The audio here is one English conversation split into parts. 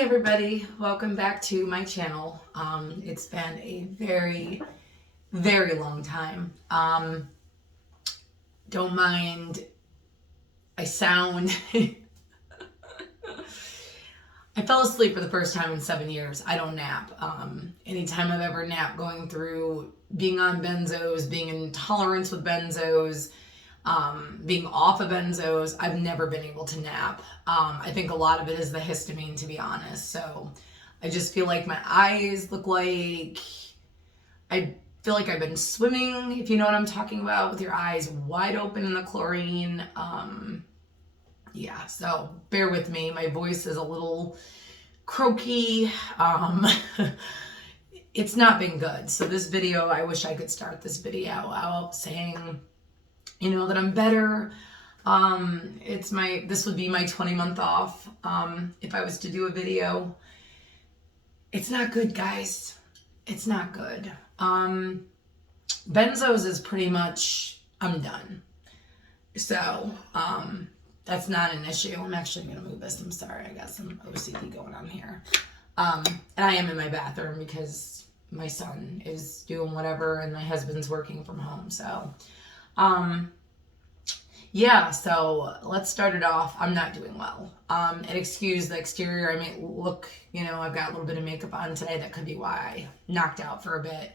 Hey everybody, welcome back to my channel. It's been a very, very long time. Don't mind, I sound... I fell asleep for the first time in 7 years. I don't nap. Anytime I've ever napped, going through being on benzos, being in intolerance with benzos, being off of benzos, I've never been able to nap. I think a lot of it is the histamine, to be honest. So I just feel like my eyes look like, I feel like I've been swimming, if you know what I'm talking about, with your eyes wide open in the chlorine. Yeah, so bear with me. My voice is a little croaky. It's not been good. So this video, I wish I could start this video out saying, you know, that I'm better. This would be my 20-month off. If I was to do a video, it's not good, guys. It's not good. Benzos is pretty much, I'm done. So, that's not an issue. I'm actually going to move this. I'm sorry. I got some OCD going on here. And I am in my bathroom because my son is doing whatever and my husband's working from home. So, yeah, so let's start it off. I'm not doing well. And excuse the exterior. I may look, you know, I've got a little bit of makeup on today. That could be why I knocked out for a bit.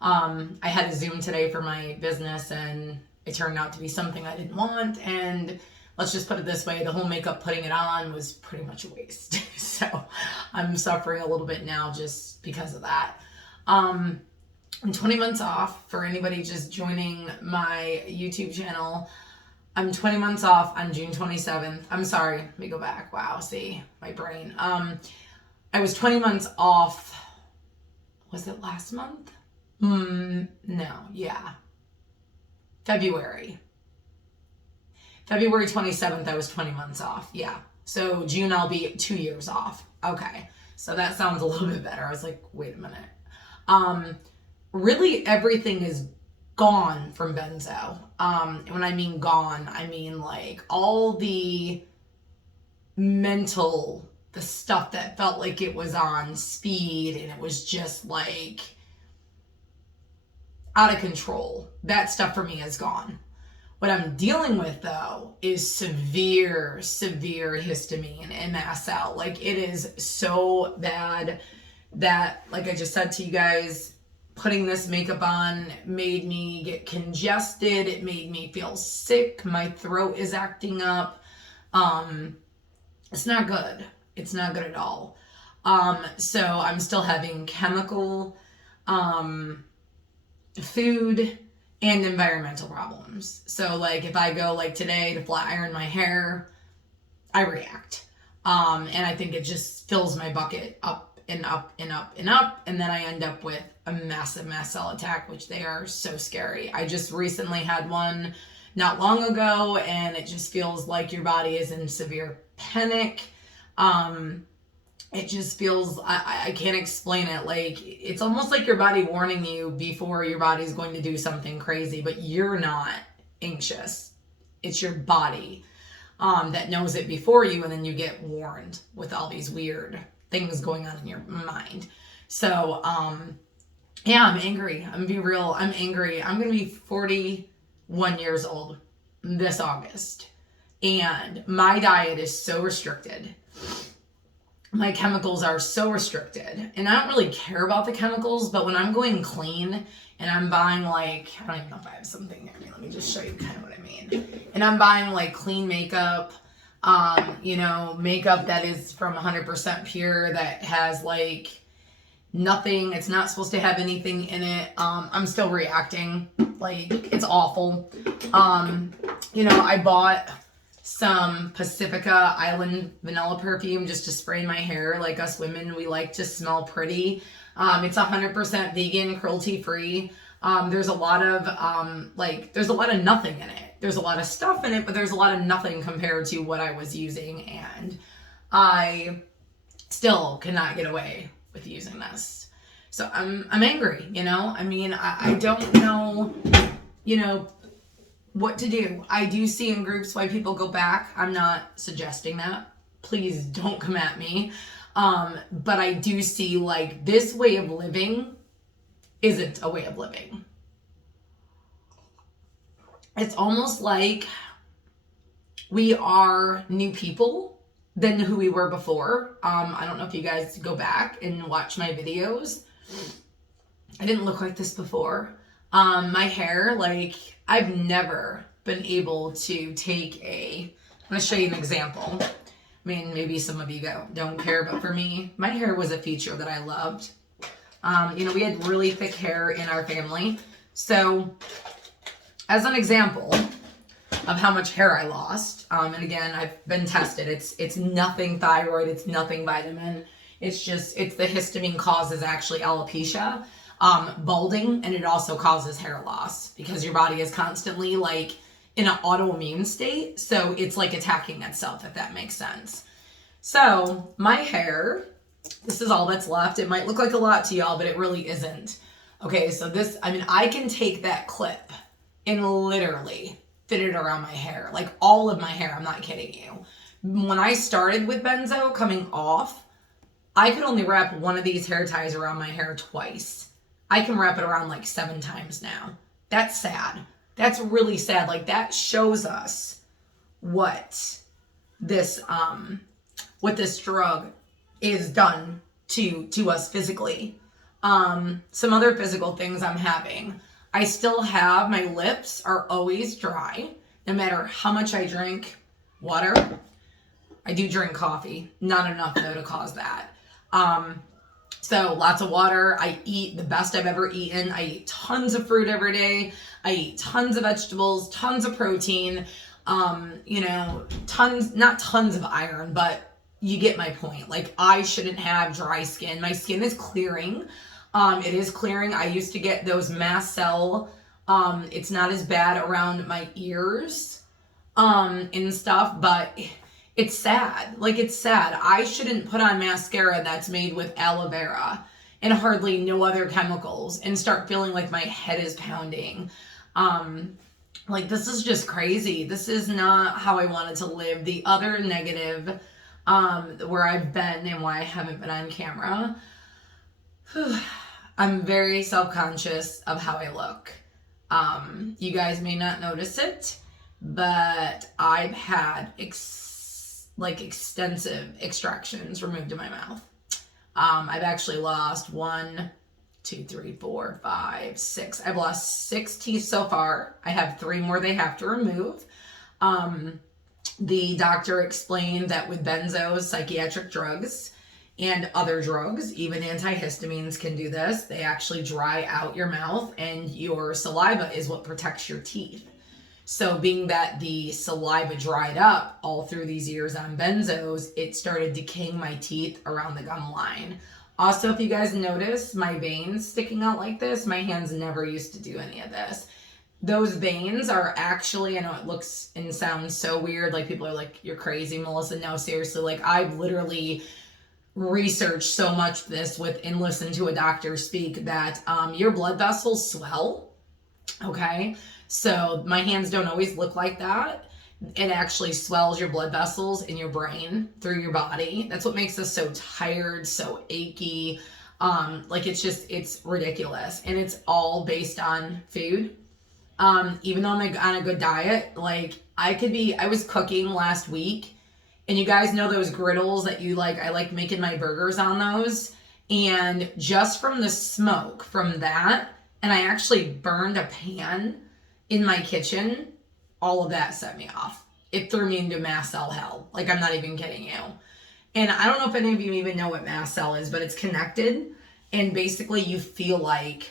I had a Zoom today for my business and it turned out to be something I didn't want. And let's just put it this way, the whole makeup, putting it on was pretty much a waste. So I'm suffering a little bit now just because of that. I'm 20 months off. For anybody just joining my YouTube channel, I'm 20 months off on June 27th. I'm sorry, let me go back. Wow, see, my brain. I was 20 months off, was it last month? No, yeah. February 27th, I was 20 months off. Yeah. So June, I'll be 2 years off. Okay. So that sounds a little bit better. I was like, wait a minute. Really everything is gone from Benzo. And when I mean gone, I mean like all the mental, the stuff that felt like it was on speed and it was just like out of control. That stuff for me is gone. What I'm dealing with, though, is severe histamine and MSL. Like, it is so bad that, like I just said to you guys, putting this makeup on made me get congested. It made me feel sick. My throat is acting up. It's not good. It's not good at all. So I'm still having chemical, food, and environmental problems. So like if I go like today to flat iron my hair, I react. And I think it just fills my bucket up and up and up and up. And then I end up with a massive mast cell attack, which they are so scary. I just recently had one not long ago and it just feels like your body is in severe panic. It just feels, I can't explain it. Like, it's almost like your body warning you before your body's going to do something crazy, but you're not anxious. It's your body that knows it before you, and then you get warned with all these weird things going on in your mind. So, yeah, I'm angry. I'm gonna be real. I'm angry. I'm going to be 41 years old this August, and my diet is so restricted. My chemicals are so restricted, and I don't really care about the chemicals, but when I'm going clean and I'm buying like, I don't even know if I have something here. Let me just show you kind of what I mean. And I'm buying like clean makeup, you know, makeup that is from 100% pure, that has like nothing. It's not supposed to have anything in it. I'm still reacting. Like, it's awful. You know, I bought some Pacifica Island vanilla perfume just to spray in my hair. Like us women, we like to smell pretty. It's 100% vegan, cruelty free. There's a lot of there's a lot of nothing in it. There's a lot of stuff in it, but there's a lot of nothing compared to what I was using, and I still cannot get away with using this. So I'm angry, you know? I mean, I don't know, you know, what to do. I do see in groups why people go back. I'm not suggesting that. Please don't come at me. But I do see like this way of living isn't a way of living. It's almost like we are new people than who we were before. I don't know if you guys go back and watch my videos. I didn't look like this before. My hair, like, I've never been able to take I'm going to show you an example. I mean, maybe some of you don't care, but for me, my hair was a feature that I loved. We had really thick hair in our family. So, as an example of how much hair I lost, and again, I've been tested. It's nothing thyroid, it's nothing vitamin. It's the histamine causes actually alopecia, balding, and it also causes hair loss because your body is constantly like in an autoimmune state. So it's like attacking itself, if that makes sense. So my hair, this is all that's left. It might look like a lot to y'all, but it really isn't. Okay, so I can take that clip and literally fit it around my hair, like all of my hair. I'm not kidding you. When I started with Benzo coming off, I could only wrap one of these hair ties around my hair twice. I can wrap it around like 7 times now. That's sad. That's really sad. Like that shows us what this drug is done to us physically. Some other physical things I'm having. I still have, my lips are always dry, no matter how much I drink water. I do drink coffee, not enough though to cause that. So lots of water. I eat the best I've ever eaten. I eat tons of fruit every day. I eat tons of vegetables, tons of protein, not tons of iron, but you get my point. Like I shouldn't have dry skin. My skin is clearing. It is clearing. I used to get those mast cell. It's not as bad around my ears, and stuff, but it's sad. Like it's sad. I shouldn't put on mascara that's made with aloe vera and hardly no other chemicals and start feeling like my head is pounding. Like this is just crazy. This is not how I wanted to live. The other negative, where I've been and why I haven't been on camera, I'm very self-conscious of how I look. You guys may not notice it, but I've had extensive extractions removed in my mouth. I've actually lost 1, 2, 3, 4, 5, 6. I've lost 6 teeth so far. I have 3 more they have to remove. The doctor explained that with benzos, psychiatric drugs, and other drugs, even antihistamines can do this. They actually dry out your mouth, and your saliva is what protects your teeth. So being that the saliva dried up all through these years on benzos, it started decaying my teeth around the gum line. Also, if you guys notice my veins sticking out like this, my hands never used to do any of this. Those veins are actually, I know it looks and sounds so weird, like people are like, you're crazy, Melissa. No, seriously, like I've literally researched so much this and listened to a doctor speak that your blood vessels swell. Okay, so my hands don't always look like that. It actually swells your blood vessels in your brain through your body. That's what makes us so tired, so achy. It's ridiculous, and it's all based on food. Even though I'm on a good diet, like I was cooking last week. And you guys know those griddles that I like making my burgers on those. And just from the smoke from that, and I actually burned a pan in my kitchen, all of that set me off. It threw me into mast cell hell. Like, I'm not even kidding you. And I don't know if any of you even know what mast cell is, but it's connected. And basically you feel like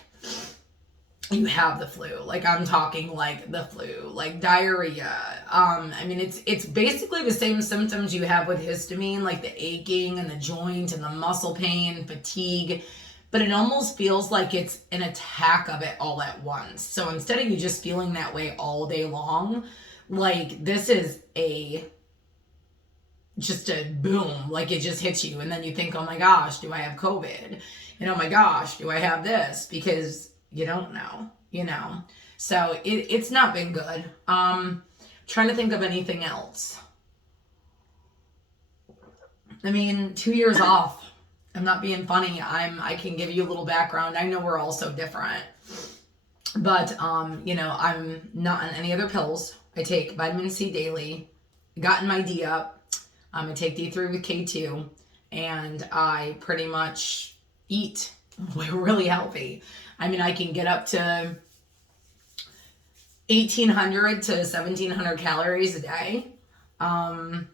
you have the flu. Like I'm talking like the flu, like diarrhea. It's basically the same symptoms you have with histamine, like the aching and the joint and the muscle pain, fatigue, but it almost feels like it's an attack of it all at once. So instead of you just feeling that way all day long, like this is just a boom, like it just hits you. And then you think, oh my gosh, do I have COVID? And oh my gosh, do I have this? Because you don't know, So it's not been good. Trying to think of anything else. I mean, 2 years off. I'm not being funny. I can give you a little background. I know we're all so different. But I'm not on any other pills. I take vitamin C daily. Gotten my D up. I take D3 with K2, and I pretty much eat really healthy. I mean, I can get up to 1,800 to 1,700 calories a day. I'm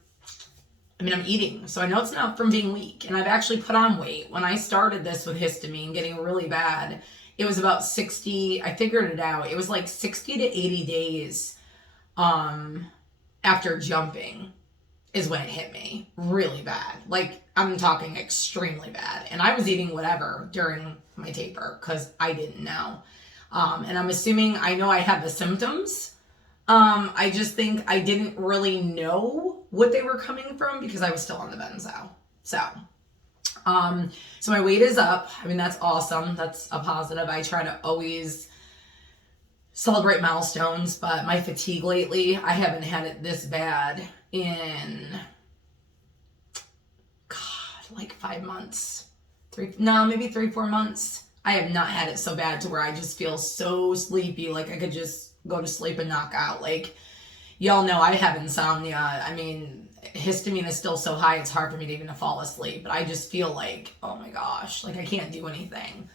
eating, so I know it's not from being weak, and I've actually put on weight. When I started this with histamine getting really bad, it was about 60, I figured it out, it was like 60 to 80 days after jumping is when it hit me really bad. Like, I'm talking extremely bad. And I was eating whatever during my taper because I didn't know. And I'm assuming I know I had the symptoms. I just think I didn't really know what they were coming from because I was still on the benzo. So my weight is up. I mean, that's awesome. That's a positive. I try to always celebrate milestones, but my fatigue lately, I haven't had it this bad in, God, like 5 months. Maybe 3-4 months. I have not had it so bad to where I just feel so sleepy, like I could just go to sleep and knock out. Like, y'all know I have insomnia. I mean, histamine is still so high, it's hard for me to even to fall asleep. But I just feel like, oh my gosh, like I can't do anything.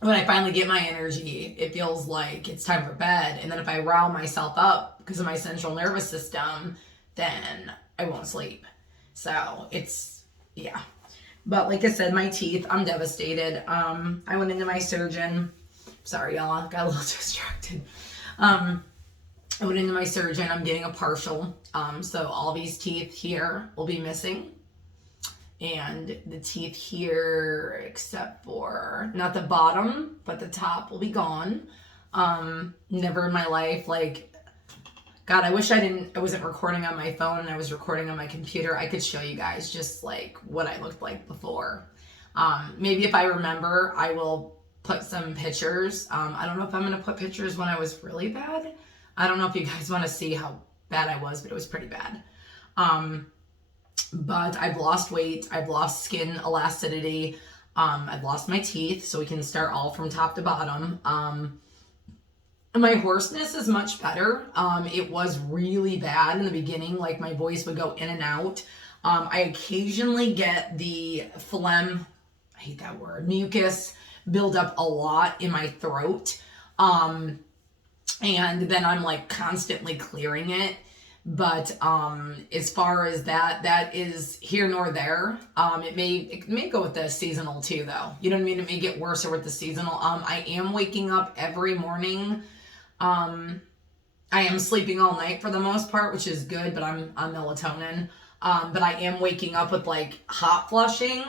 When I finally get my energy, it feels like it's time for bed. And then if I rile myself up because of my central nervous system, then I won't sleep. So yeah. But like I said, my teeth, I'm devastated. I went into my surgeon. Sorry, y'all, I got a little distracted. I went into my surgeon. I'm getting a partial. So all these teeth here will be missing. And the teeth here, except for not the bottom, but the top will be gone. Never in my life, like, God, I wish I wasn't recording on my phone and I was recording on my computer. I could show you guys just like what I looked like before. Maybe if I remember, I will put some pictures. I don't know if I'm going to put pictures when I was really bad. I don't know if you guys want to see how bad I was, but it was pretty bad. But I've lost weight, I've lost skin elasticity, I've lost my teeth, so we can start all from top to bottom. My hoarseness is much better. It was really bad in the beginning, like my voice would go in and out. I occasionally get the phlegm, I hate that word, mucus build up a lot in my throat. And then I'm like constantly clearing it. But as far as that is here nor there. It may go with the seasonal too, though. You know what I mean? It may get worse with the seasonal. I am waking up every morning. I am sleeping all night for the most part, which is good, but I'm on melatonin. But I am waking up with like hot flushing,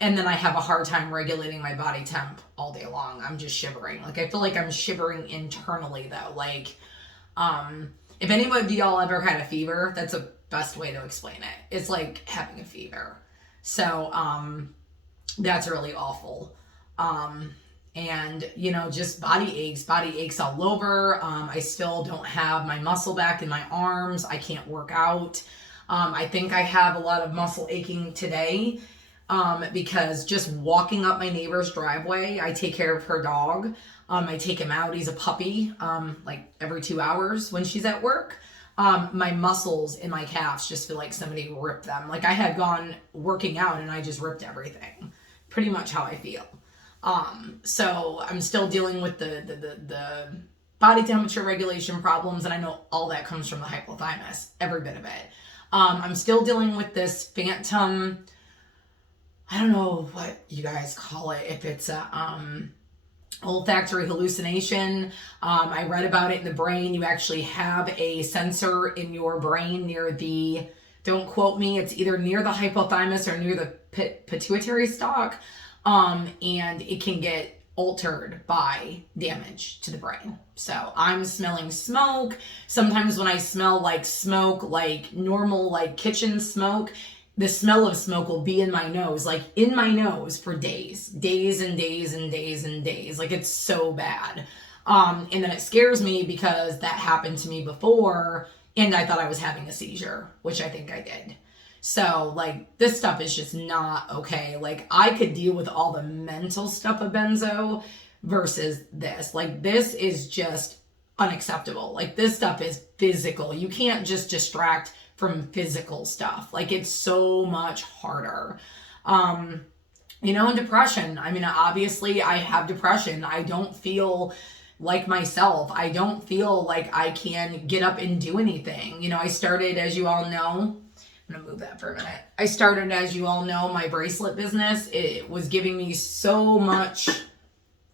and then I have a hard time regulating my body temp all day long. I'm just shivering. Like, I feel like I'm shivering internally though. Like, if anybody of y'all ever had a fever, that's the best way to explain it. It's like having a fever. So, that's really awful. And, just body aches all over. I still don't have my muscle back in my arms. I can't work out. I think I have a lot of muscle aching today, because just walking up my neighbor's driveway, I take care of her dog. I take him out. He's a puppy, like every 2 hours when she's at work. My muscles in my calves just feel like somebody ripped them. Like I had gone working out and I just ripped everything. Pretty much how I feel. So I'm still dealing with the body temperature regulation problems, and I know all that comes from the hypothalamus, every bit of it. I'm still dealing with this phantom, I don't know what you guys call it, if it's a olfactory hallucination. I read about it in the brain. You actually have a sensor in your brain near the, don't quote me, it's either near the hypothalamus or near the pituitary stalk. And it can get altered by damage to the brain. So I'm smelling smoke. Sometimes when I smell like smoke, like normal, like kitchen smoke, the smell of smoke will be in my nose, like in my nose for days and days and days and days. Like, it's so bad. And then it scares me because that happened to me before and I thought I was having a seizure, which I think I did. So, like, this stuff is just not okay. Like, I could deal with all the mental stuff of benzo versus this. Like, this is just unacceptable. Like, this stuff is physical. You can't just distract from physical stuff. Like, it's so much harder. You know, and depression. I mean, obviously, I have depression. I don't feel like myself. I don't feel like I can get up and do anything. You know, I started, as you all know, I'm gonna move that for a minute. I started, as you all know, my bracelet business. It was giving me so much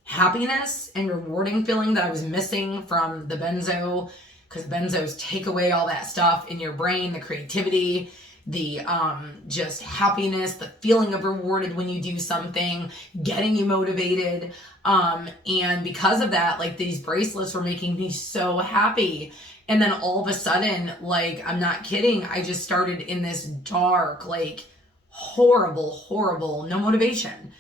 happiness and rewarding feeling that I was missing from the benzo, because benzos take away all that stuff in your brain, the creativity, the just happiness, the feeling of rewarded when you do something, getting you motivated. And because of that, like, these bracelets were making me so happy. And then all of a sudden, like, I'm not kidding, I just started in this dark, like, horrible, no motivation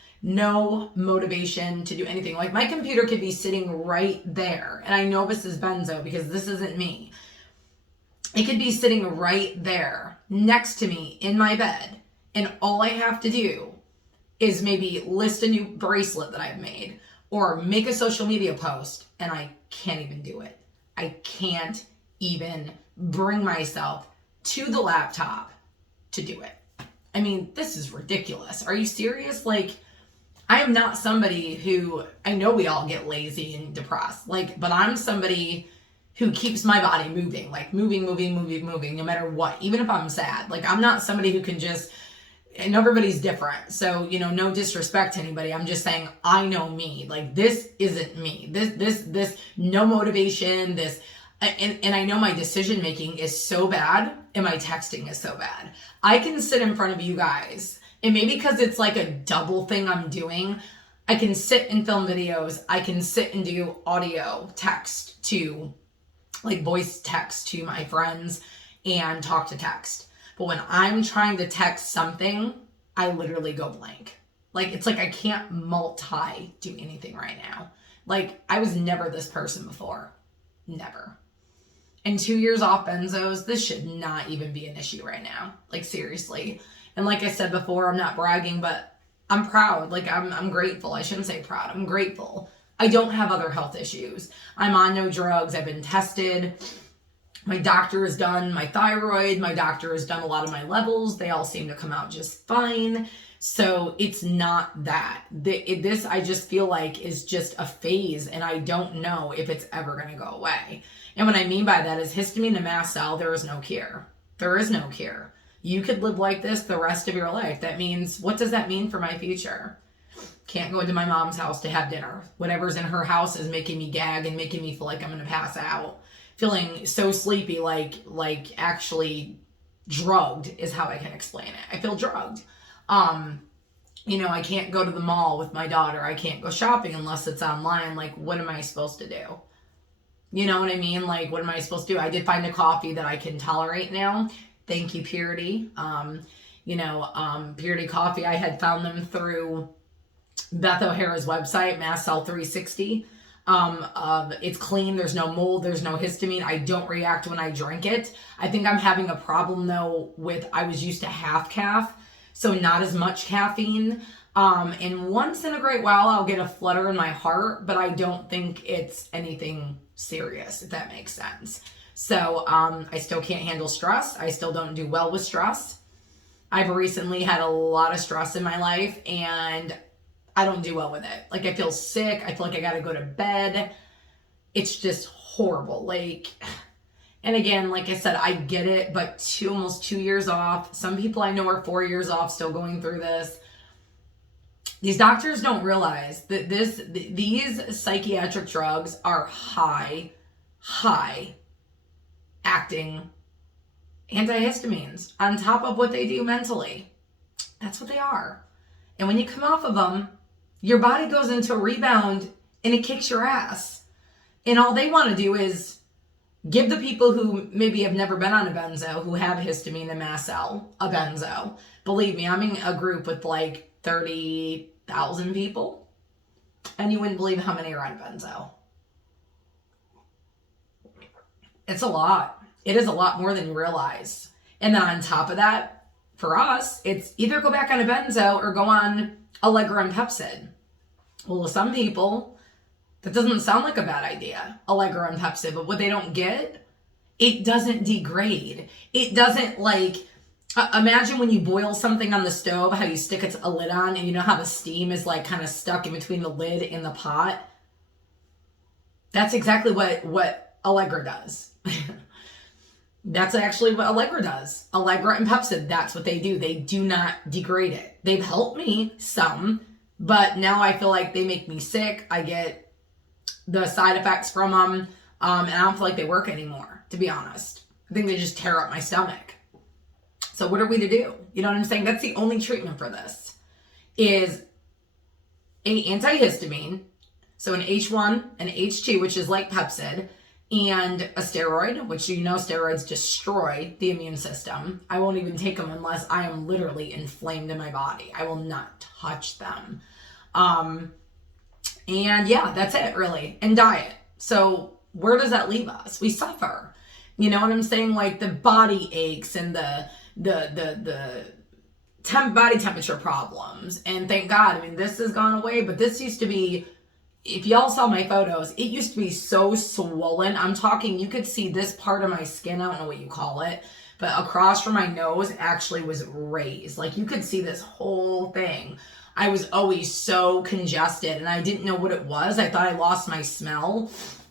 to do anything. Like, my computer could be sitting right there. And I know this is benzo because this isn't me. It could be sitting right there next to me in my bed. And all I have to do is maybe list a new bracelet that I've made or make a social media post. And I can't even do it. I can't even bring myself to the laptop to do it. I mean, this is ridiculous. Are you serious? Like, I am not somebody who, I know we all get lazy and depressed, like, but I'm somebody who keeps my body moving, like moving, no matter what, even if I'm sad. Like, I'm not somebody who can just, and everybody's different. So, you know, no disrespect to anybody. I'm just saying, I know me. Like, this isn't me. This, no motivation, this, and I know my decision making is so bad and my texting is so bad. I can sit in front of you guys, and maybe because it's like a double thing I'm doing, I can sit and film videos. I can sit and do audio text to, like, voice text to my friends and talk to text. But when I'm trying to text something, I literally go blank. Like, it's like I can't multi do anything right now. Like, I was never this person before. Never. And 2 years off benzos, this should not even be an issue right now. Like, seriously. And like I said before, I'm not bragging, but I'm proud. Like, I'm grateful. I shouldn't say proud. I'm grateful. I don't have other health issues. I'm on no drugs. I've been tested. My doctor has done my thyroid. My doctor has done a lot of my levels. They all seem to come out just fine. So it's not that. This, I just feel like, is just a phase, and I don't know if it's ever going to go away. And what I mean by that is histamine and mast cell, there is no cure. There is no cure. You could live like this the rest of your life. That means, what does that mean for my future? Can't go into my mom's house to have dinner. Whatever's in her house is making me gag and making me feel like I'm going to pass out. Feeling so sleepy, like actually drugged is how I can explain it. I feel drugged. You know, I can't go to the mall with my daughter. I can't go shopping unless it's online. Like, what am I supposed to do? You know what I mean? Like, what am I supposed to do? I did find a coffee that I can tolerate now. Thank you, Purity. Purity Coffee, I had found them through Beth O'Hara's website, Mast Cell 360. It's clean. There's no mold. There's no histamine. I don't react when I drink it. I think I'm having a problem though with, I was used to half calf, so not as much caffeine. And once in a great while, I'll get a flutter in my heart, but I don't think it's anything serious, if that makes sense. So, I still can't handle stress. I still don't do well with stress. I've recently had a lot of stress in my life, and I don't do well with it. Like, I feel sick. I feel like I got to go to bed. It's just horrible. Like, and again, like I said, I get it, but almost 2 years off. Some people I know are 4 years off, still going through this. These doctors don't realize that these psychiatric drugs are high acting antihistamines on top of what they do mentally. That's what they are. And when you come off of them, your body goes into a rebound and it kicks your ass. And all they want to do is give the people who maybe have never been on a benzo, who have histamine and mast cell, a benzo. Believe me, I'm in a group with like 30,000 people, and you wouldn't believe how many are on benzo. It's a lot. It is a lot more than you realize. And then on top of that, for us, it's either go back on a benzo or go on Allegra and Pepsid. Well, to some people, that doesn't sound like a bad idea, Allegra and Pepsid, but what they don't get, it doesn't degrade. It doesn't like, imagine when you boil something on the stove, how you stick a lid on, and you know how the steam is like kind of stuck in between the lid and the pot? That's exactly what Allegra does. That's actually what Allegra does. Allegra and Pepsid, that's what they do. They do not degrade it. They've helped me some, but now I feel like they make me sick. I get the side effects from them, and I don't feel like they work anymore, to be honest. I think they just tear up my stomach. So what are we to do? You know what I'm saying? That's the only treatment for this, is an antihistamine, so an H1 and H2, which is like Pepsid, and a steroid, which you know steroids destroy the immune system. I won't even take them unless I am literally inflamed in my body. I will not touch them. And yeah, that's it really. And diet. So where does that leave us? We suffer. You know what I'm saying? Like the body aches and the body temperature problems. And thank God, I mean, this has gone away, but this used to be, if y'all saw my photos, it used to be so swollen. I'm talking, you could see this part of my skin, I don't know what you call it, but across from my nose actually was raised. Like you could see this whole thing. I was always so congested and I didn't know what it was. I thought I lost my smell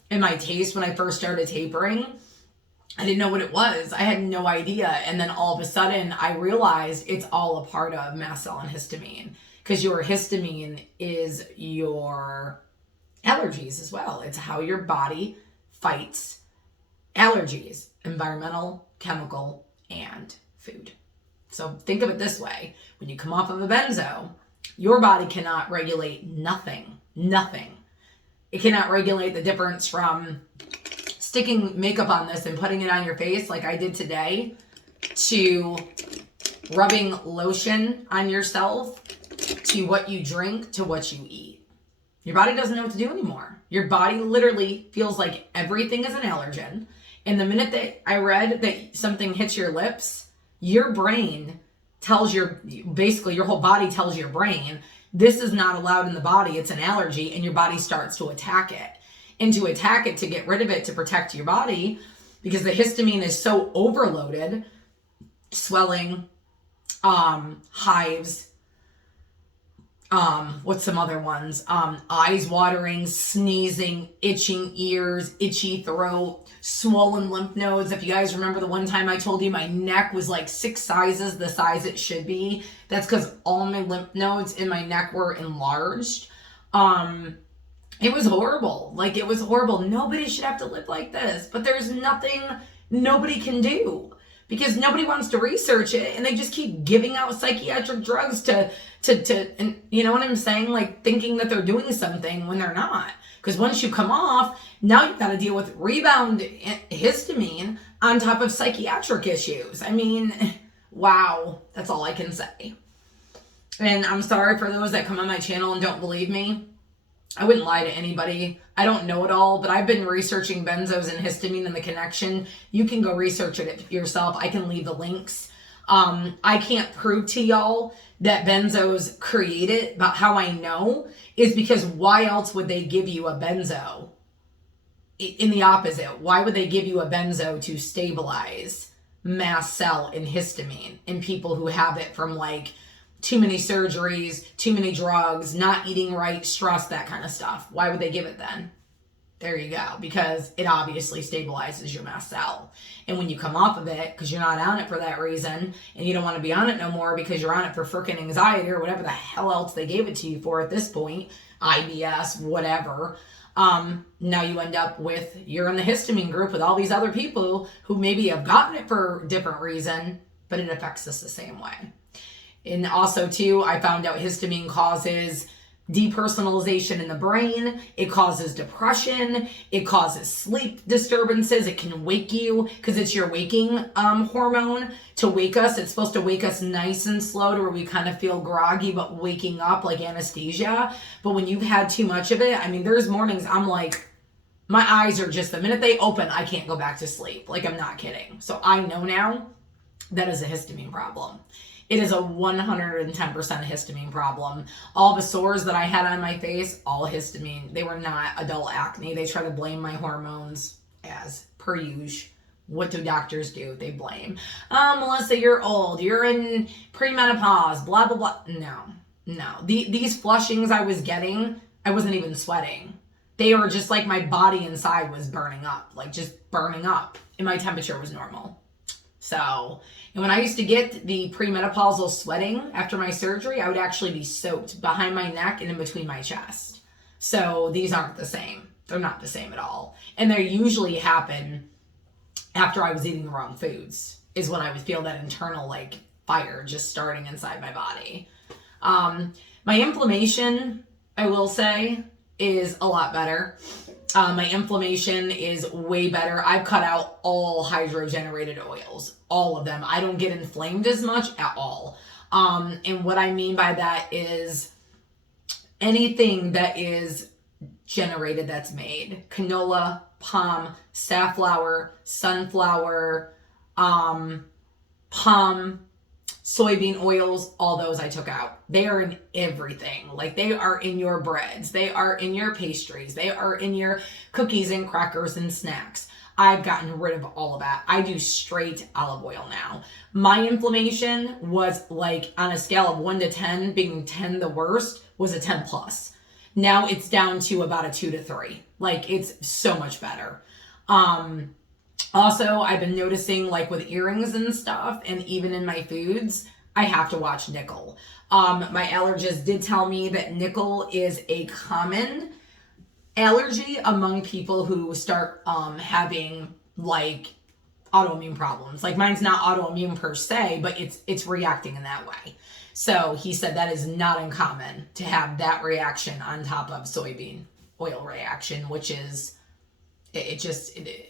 and my taste when I first started tapering. I didn't know what it was. I had no idea. And then all of a sudden I realized it's all a part of mast cell and histamine, because your histamine is your allergies as well. It's how your body fights allergies, environmental, chemical, and food. So think of it this way. When you come off of a benzo, your body cannot regulate nothing. It cannot regulate the difference from sticking makeup on this and putting it on your face like I did today, to rubbing lotion on yourself, to what you drink, to what you eat. Your body doesn't know what to do anymore. Your body literally feels like everything is an allergen. And the minute that I read that something hits your lips, your brain tells basically your whole body tells your brain, this is not allowed in the body, it's an allergy, and your body starts to attack it. And to attack it, to get rid of it, to protect your body, because the histamine is so overloaded, swelling, hives, what's some other ones? Eyes watering, sneezing, itching ears, itchy throat, swollen lymph nodes. If you guys remember the one time I told you my neck was like 6 sizes the size it should be, that's because all my lymph nodes in my neck were enlarged. It was horrible. Like, it was horrible. Nobody should have to live like this, but there's nothing nobody can do, because nobody wants to research it, and they just keep giving out psychiatric drugs to and you know what I'm saying? Like, thinking that they're doing something when they're not. Because once you come off, now you've got to deal with rebound histamine on top of psychiatric issues. I mean, wow, that's all I can say. And I'm sorry for those that come on my channel and don't believe me. I wouldn't lie to anybody. I don't know it all, but I've been researching benzos and histamine and the connection. You can go research it yourself. I can leave the links. I can't prove to y'all that benzos create it, but how I know is because why else would they give you a benzo? In the opposite, why would they give you a benzo to stabilize mast cell and histamine in people who have it from like too many surgeries, too many drugs, not eating right, stress, that kind of stuff? Why would they give it then? There you go. Because it obviously stabilizes your mast cell. And when you come off of it, because you're not on it for that reason, and you don't want to be on it no more because you're on it for freaking anxiety or whatever the hell else they gave it to you for at this point, IBS, whatever, now you end up with, you're in the histamine group with all these other people who maybe have gotten it for a different reason, but it affects us the same way. And also too, I found out histamine causes depersonalization in the brain. It causes depression. It causes sleep disturbances. It can wake you because it's your waking hormone to wake us. It's supposed to wake us nice and slow to where we kind of feel groggy, but waking up like anesthesia. But when you've had too much of it, I mean, there's mornings I'm like, my eyes are just, the minute they open, I can't go back to sleep. Like, I'm not kidding. So I know now that is a histamine problem. It is a 110% histamine problem. All the sores that I had on my face, all histamine. They were not adult acne. They try to blame my hormones, as per usual. What do doctors do? They blame. Melissa, you're old. You're in premenopause. Blah, blah, blah. No. These flushings I was getting, I wasn't even sweating. They were just like my body inside was burning up. Like just burning up. And my temperature was normal. So, and when I used to get the premenopausal sweating after my surgery, I would actually be soaked behind my neck and in between my chest. So these aren't the same. They're not the same at all. And they usually happen after I was eating the wrong foods, is when I would feel that internal like fire just starting inside my body. My inflammation, I will say, is a lot better. My inflammation is way better. I've cut out all hydrogenated oils, all of them. I don't get inflamed as much at all. And what I mean by that is anything that is generated that's made. Canola, palm, safflower, sunflower, palm, soybean oils, all those I took out. They are in everything. Like they are in your breads. They are in your pastries. They are in your cookies and crackers and snacks. I've gotten rid of all of that. I do straight olive oil now. My inflammation was like on a scale of 1 to 10, being 10 the worst, was a 10 plus. Now it's down to about a 2 to 3. Like it's so much better. Also, I've been noticing like with earrings and stuff, and even in my foods, I have to watch nickel. My allergist did tell me that nickel is a common allergy among people who start having like autoimmune problems. Like mine's not autoimmune per se, but it's reacting in that way. So he said that is not uncommon to have that reaction on top of soybean oil reaction, which is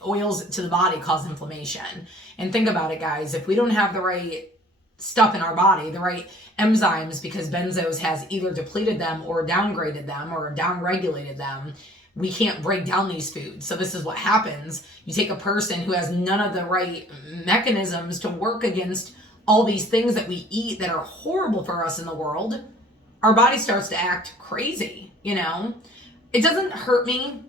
oils to the body cause inflammation. And think about it, guys. If we don't have the right stuff in our body, the right enzymes, because Benzos has either depleted them or downgraded them or downregulated them, we can't break down these foods. So this is what happens. You take a person who has none of the right mechanisms to work against all these things that we eat that are horrible for us in the world, our body starts to act crazy, you know? It doesn't hurt me.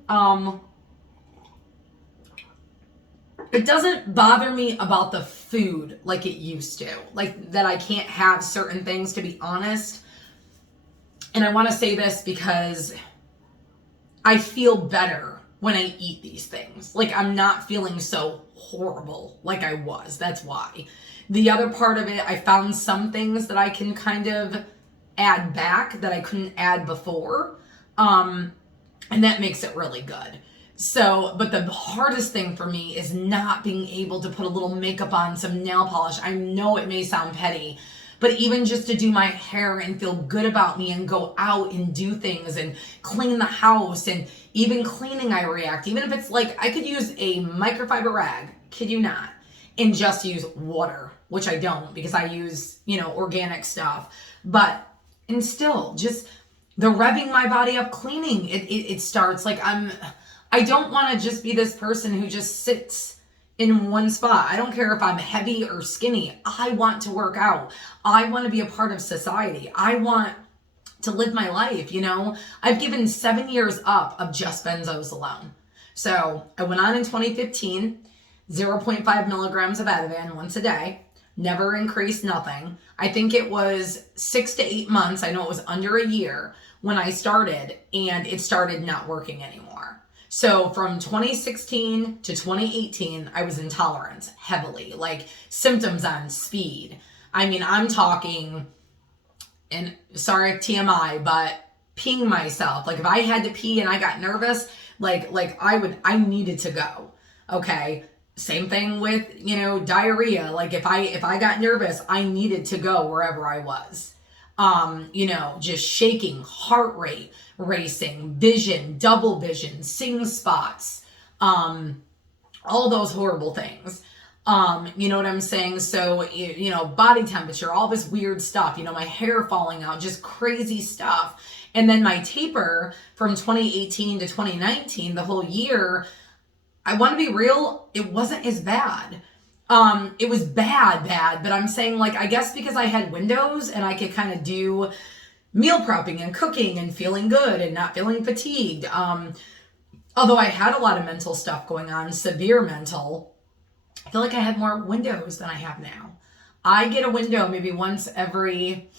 It doesn't bother me about the food like it used to. Like that I can't have certain things, to be honest. And I want to say this because I feel better when I eat these things. Like I'm not feeling so horrible like I was. That's why. The other part of it, I found some things that I can kind of add back that I couldn't add before. And that makes it really good. So, but the hardest thing for me is not being able to put a little makeup on, some nail polish. I know it may sound petty, but even just to do my hair and feel good about me and go out and do things and clean the house, and even cleaning I react. Even if it's like I could use a microfiber rag, kid you not, and just use water, which I don't because I use, organic stuff. But, and still just the revving my body up cleaning, it starts like I don't want to just be this person who just sits in one spot. I don't care if I'm heavy or skinny. I want to work out. I want to be a part of society. I want to live my life, I've given 7 years up of just Benzos alone. So I went on in 2015, 0.5 milligrams of Ativan once a day, never increased, nothing. I think it was 6 to 8 months. I know it was under a year when I started, and it started not working anymore. So from 2016 to 2018, I was intolerant heavily, like symptoms on speed. I mean, I'm talking, and sorry TMI, but peeing myself. Like if I had to pee and I got nervous, I needed to go. Okay. Same thing with, diarrhea. Like if I got nervous, I needed to go wherever I was. Just shaking, heart rate racing, vision, double vision, seeing spots, all those horrible things. You know what I'm saying? So, body temperature, all this weird stuff, my hair falling out, just crazy stuff. And then my taper from 2018 to 2019, the whole year, I want to be real, it wasn't as bad. It was bad, but I'm saying, like, I guess because I had windows and I could kind of do meal prepping and cooking and feeling good and not feeling fatigued. Although I had a lot of mental stuff going on, severe mental, I feel like I had more windows than I have now. I get a window maybe once every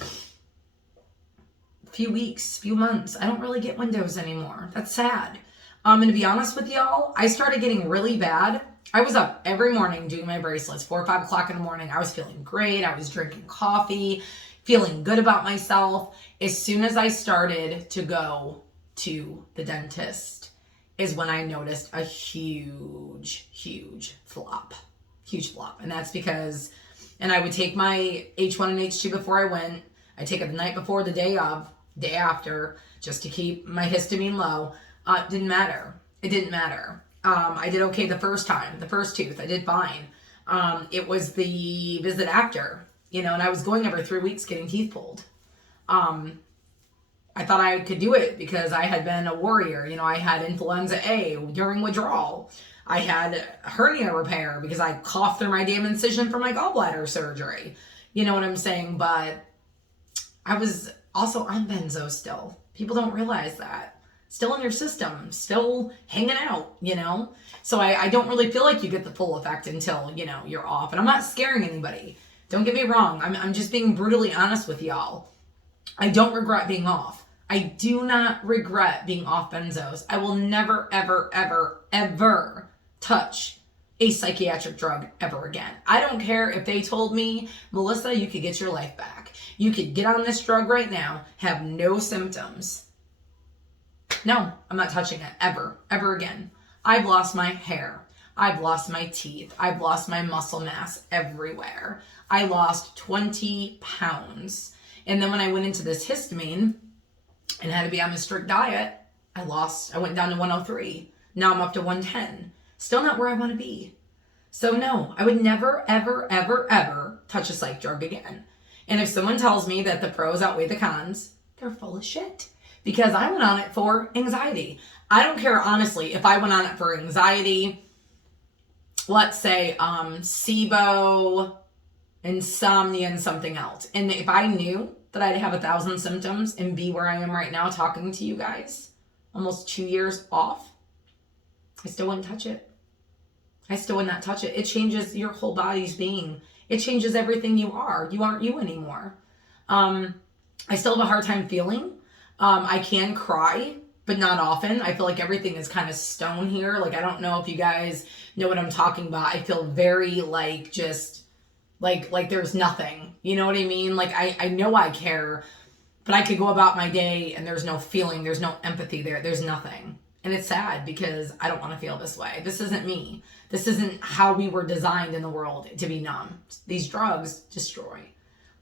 few weeks, few months. I don't really get windows anymore. That's sad. And to be honest with y'all, I started getting really bad. I was up every morning doing my bracelets, 4 or 5 o'clock in the morning. I was feeling great. I was drinking coffee, feeling good about myself. As soon as I started to go to the dentist is when I noticed a huge flop. Huge flop. And that's because, and I would take my H1 and H2 before I went. I take it the night before, the day of, day after, just to keep my histamine low. It didn't matter. It didn't matter. I did okay the first time, the first tooth. I did fine. It was the visit after, and I was going every 3 weeks getting teeth pulled. I thought I could do it because I had been a warrior. I had influenza A during withdrawal. I had hernia repair because I coughed through my damn incision for my gallbladder surgery. You know what I'm saying? But I was also on Benzo still. People don't realize that. Still in your system, still hanging out, So I don't really feel like you get the full effect until, you're off. And I'm not scaring anybody. Don't get me wrong. I'm just being brutally honest with y'all. I don't regret being off. I do not regret being off benzos. I will never, ever touch a psychiatric drug ever again. I don't care if they told me, Melissa, you could get your life back. You could get on this drug right now, have no symptoms. No, I'm not touching it ever again. I've lost my hair. I've lost my teeth. I've lost my muscle mass everywhere. I lost 20 pounds. And then when I went into this histamine and had to be on a strict diet, I went down to 103. Now I'm up to 110. Still not where I want to be. So no, I would never, ever touch a psych drug again. And if someone tells me that the pros outweigh the cons, they're full of shit. Because I went on it for anxiety. I don't care, honestly, if I went on it for anxiety, let's say SIBO, insomnia, and something else. And if I knew that I'd have 1,000 symptoms and be where I am right now talking to you guys, almost 2 years off, I still wouldn't touch it. I still would not touch it. It changes your whole body's being. It changes everything you are. You aren't you anymore. I still have a hard time feeling. I can cry, but not often. I feel like everything is kind of stone here. Like, I don't know if you guys know what I'm talking about. I feel very just like there's nothing, you know what I mean? Like, I know I care, but I could go about my day and there's no feeling, there's no empathy there. There's nothing. And it's sad because I don't want to feel this way. This isn't me. This isn't how we were designed in the world, to be numb. These drugs destroy.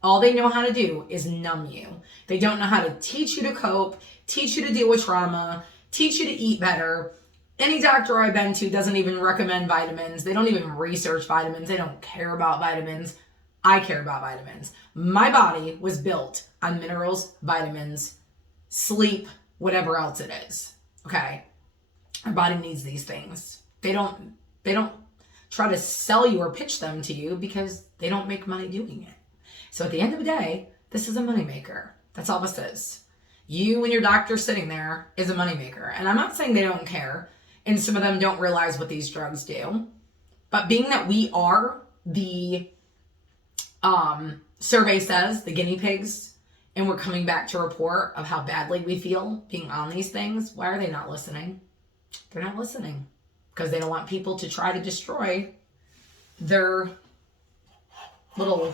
All they know how to do is numb you. They don't know how to teach you to cope, teach you to deal with trauma, teach you to eat better. Any doctor I've been to doesn't even recommend vitamins. They don't even research vitamins. They don't care about vitamins. I care about vitamins. My body was built on minerals, vitamins, sleep, whatever else it is. Okay? Our body needs these things. They don't try to sell you or pitch them to you because they don't make money doing it. So at the end of the day, this is a moneymaker. That's all this is. You and your doctor sitting there is a moneymaker. And I'm not saying they don't care, and some of them don't realize what these drugs do. But being that we are the survey says, the guinea pigs, and we're coming back to report of how badly we feel being on these things, why are they not listening? They're not listening because they don't want people to try to destroy their little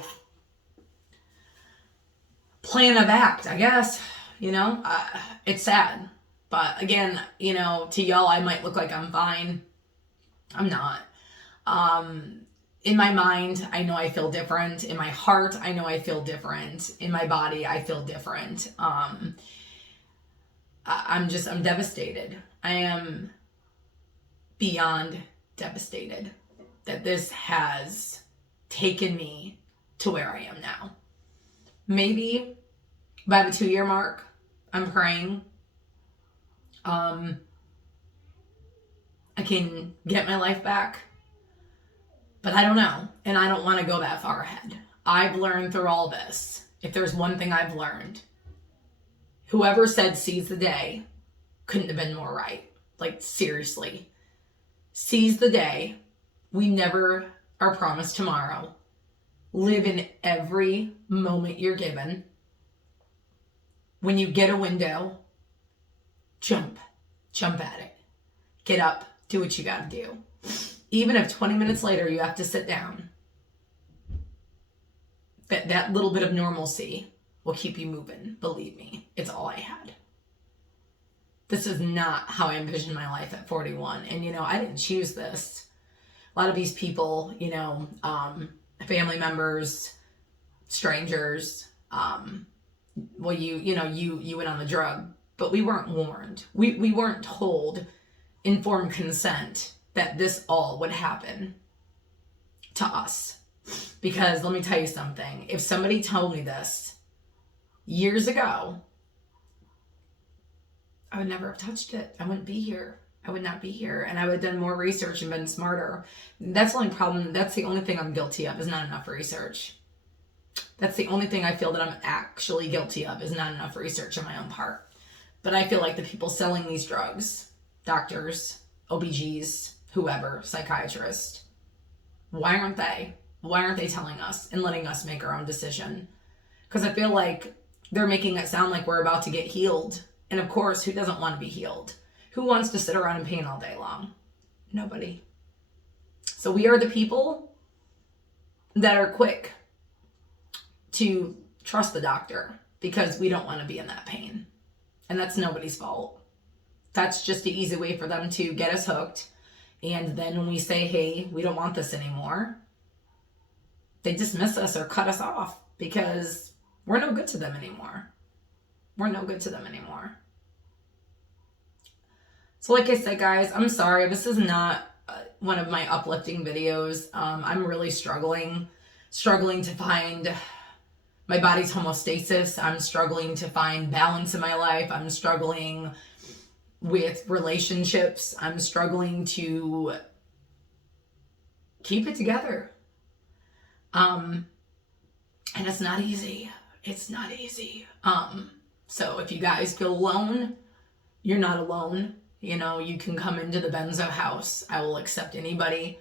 plan of act, I guess. It's sad. But again, to y'all, I might look like I'm fine. I'm not. In my mind, I know I feel different. In my heart, I know I feel different. In my body, I feel different. I'm devastated. I am beyond devastated that this has taken me to where I am now. Maybe by the 2-year mark, I'm praying I can get my life back. But I don't know, and I don't want to go that far ahead. I've learned through all this, if there's one thing I've learned, whoever said seize the day couldn't have been more right. Like, seriously. Seize the day. We never are promised tomorrow. Live in every moment you're given. When you get a window, jump at it. Get up, do what you gotta do. Even if 20 minutes later you have to sit down, that little bit of normalcy will keep you moving. Believe me, it's all I had. This is not how I envisioned my life at 41. And, I didn't choose this. A lot of these people, family members, strangers, well, you went on the drug, but we weren't warned. We weren't told, informed consent, that this all would happen to us. Because let me tell you something. If somebody told me this years ago, I would never have touched it. I wouldn't be here. I would not be here. And I would have done more research and been smarter. That's the only problem. That's the only thing I'm guilty of, is not enough research. That's the only thing I feel that I'm actually guilty of, is not enough research on my own part. But I feel like the people selling these drugs, doctors, OBGs, whoever, psychiatrists, why aren't they? Why aren't they telling us and letting us make our own decision? Because I feel like they're making it sound like we're about to get healed. And of course, who doesn't want to be healed? Who wants to sit around in pain all day long? Nobody. So we are the people that are quick to trust the doctor because we don't want to be in that pain. And that's nobody's fault. That's just the easy way for them to get us hooked. And then when we say, hey, we don't want this anymore, they dismiss us or cut us off because we're no good to them anymore. We're no good to them anymore. So like I said, guys, I'm sorry. This is not one of my uplifting videos. I'm really struggling to find my body's homeostasis. I'm struggling to find balance in my life. I'm struggling with relationships. I'm struggling to keep it together. And it's not easy. It's not easy. So if you guys feel alone, you're not alone. You can come into the Benzo house. I will accept anybody.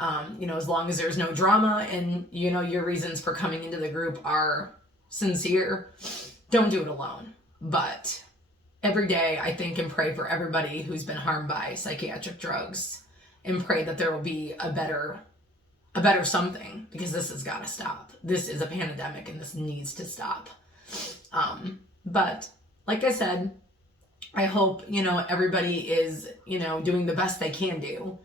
As long as there's no drama and, your reasons for coming into the group are sincere, don't do it alone. But every day I think and pray for everybody who's been harmed by psychiatric drugs, and pray that there will be a better something, because this has got to stop. This is a pandemic and this needs to stop. But like I said, I hope, everybody is, doing the best they can do.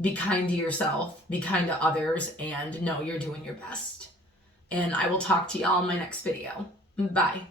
Be kind to yourself, be kind to others, and know you're doing your best. And I will talk to y'all in my next video. Bye.